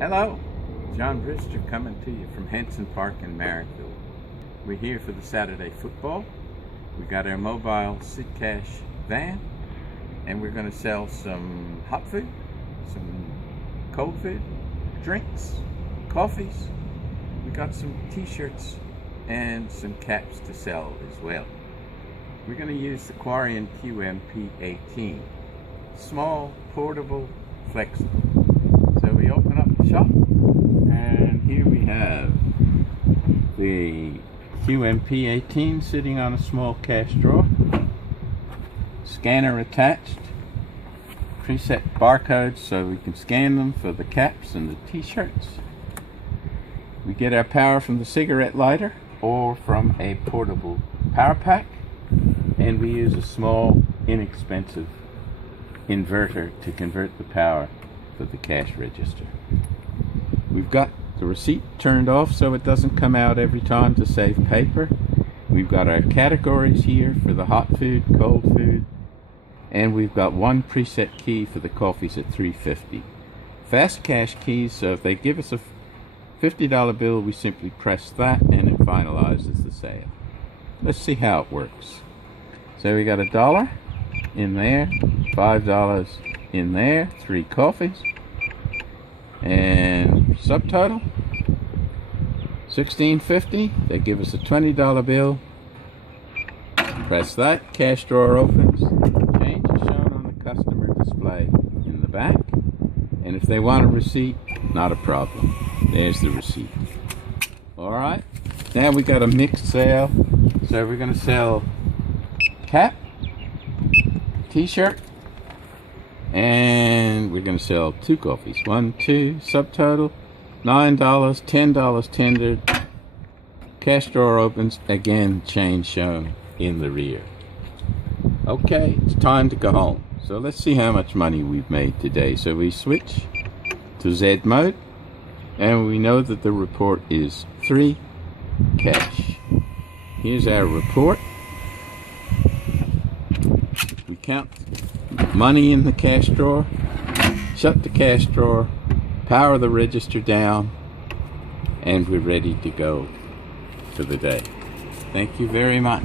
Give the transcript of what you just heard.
Hello, John Brewster coming to you from Henson Park in Marrickville. We're here for the Saturday football. We got our mobile sit cash van, and we're going to sell some hot food, some cold food, drinks, coffees. We got some t-shirts and some caps to sell as well. We're going to use the Aquarian QMP18. Small, portable, flexible. So we open up the shop, and here we have the QMP18 sitting on a small cash drawer. Scanner attached. Preset barcodes so we can scan them for the caps and the t-shirts. We get our power from the cigarette lighter or from a portable power pack, and we use a small, inexpensive inverter to convert the power for the cash register. We've got the receipt turned off so it doesn't come out every time to save paper. We've got our categories here for the hot food, cold food, and we've got one preset key for the coffees at $3.50. Fast cash keys, so if they give us a $50 bill, we simply press that and it finalizes the sale. Let's see how it works. So we got $1 in there, $5 in there, 3 coffees, and subtotal $16.50. They give us a $20 bill. Press that, cash drawer opens, change is shown on the customer display in the back, and if they want a receipt, not a problem. There's the receipt. Alright, now we got a mixed sale, so we're going to sell cap, t-shirt, and we're going to sell 2 coffees. 1, 2, subtotal $9, $10 tendered. Cash drawer opens, again change shown in the rear. Okay, it's time to go home. So let's see how much money we've made today. So we switch to Z mode, and we know that the report is 3 cash. Here's our report. We count money in the cash drawer, shut the cash drawer, power the register down, and we're ready to go for the day. Thank you very much.